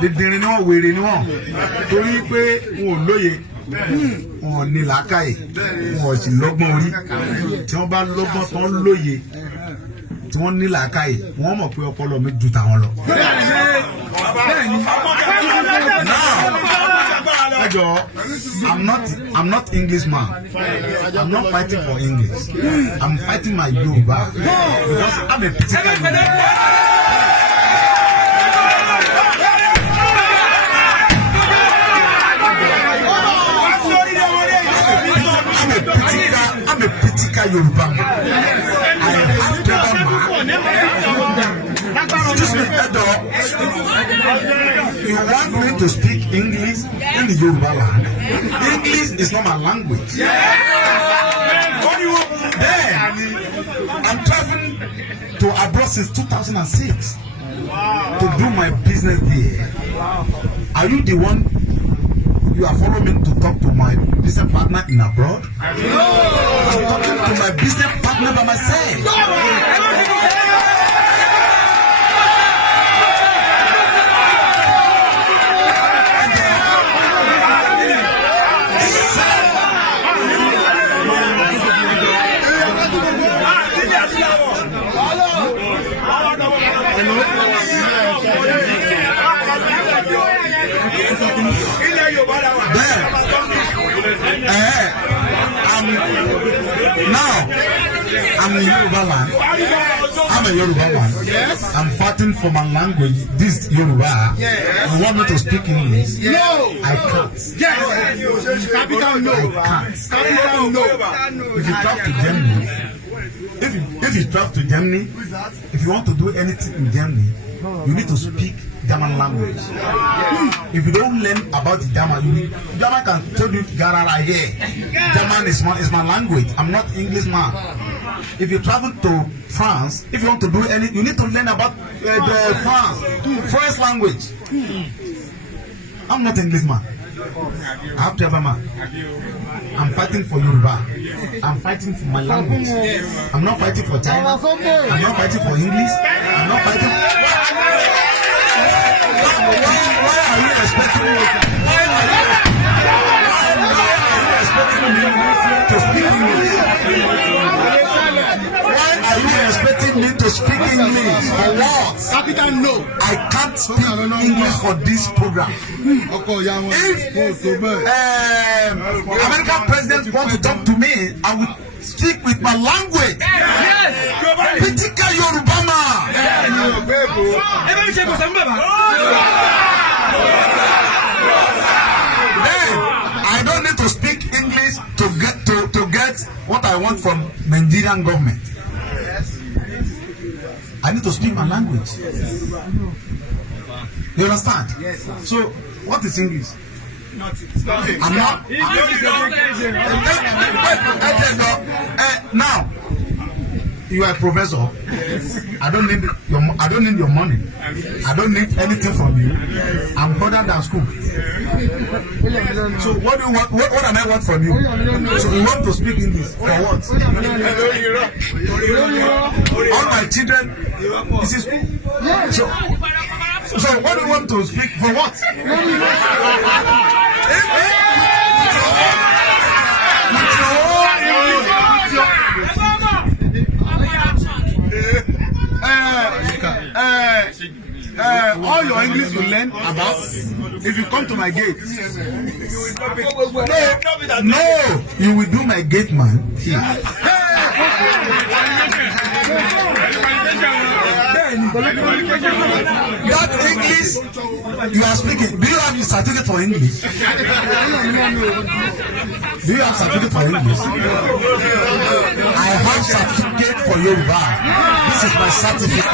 dídìrín ni wọ́n wèrè ni wọ́n torí pé wọn ò lóye wọn ò ní làákàyè wọn ò sì lọ́gbọ́n orí tí wọ́n bá lọ́gbọ́n tán lóye tí wọ́n ní làákàyè wọ́n mọ̀ pé ọpọlọ mi ju tàwọn lọ. I'm not English man. I'm not fighting for English. I'm fighting my Yoruba because I'm a Pitika man. I'm a Pitika Yoruba man. I have excuse me, Edo. You want me to speak English in the Yoruba land? English is not my language. Then I'm traveling to abroad since 2006 to do my business there. Are you the one? You are following me to talk to my business partner in abroad? No. I'm talking to my business partner by myself. I'm in Yoruba land. I'm a Yoruba man. Yes. I'm fighting for my language. This Yoruba. Yes. You want me to speak English? No. I can't. Yes. Capital no. I can't. Capital no. If you travel to Germany, if you travel to Germany, if you want to do anything in Germany, you need to speak German language. If you don't learn about German, German can tell you Garara here. German is my language. I'm not English man. If you travel to France, if you want to do anything, you need to learn about the French language. I'm not English man. I have to have a man. I'm fighting for Yoruba. I'm fighting for my language. I'm not fighting for China. I'm not fighting for English. I'm not fighting. Why are you expecting me? Why are you expecting me to speak English? For what? Capital no. I can't speak English for this program. If American president want to talk to me, I will speak with my language. Yes. Pitika Yoruba man. Then I don't need to speak English to get what I want from Nigerian government. I need to speak my language. You understand? Yes, sir. So, what is English? Nothing. I'm not. Now, you are a professor. Yes. I don't need your money. I don't need anything from you. I'm better than school. So what do you want? What am I want from you? So you want to speak English for what? All my children, this is school. So what do you want to speak for what? All your English you learn about if you come to my gate. No, you will do my gate man here. That English you are speaking. Do you have a certificate for English? Do you have certificate for English? I have certificate for Yoruba. This is my certificate.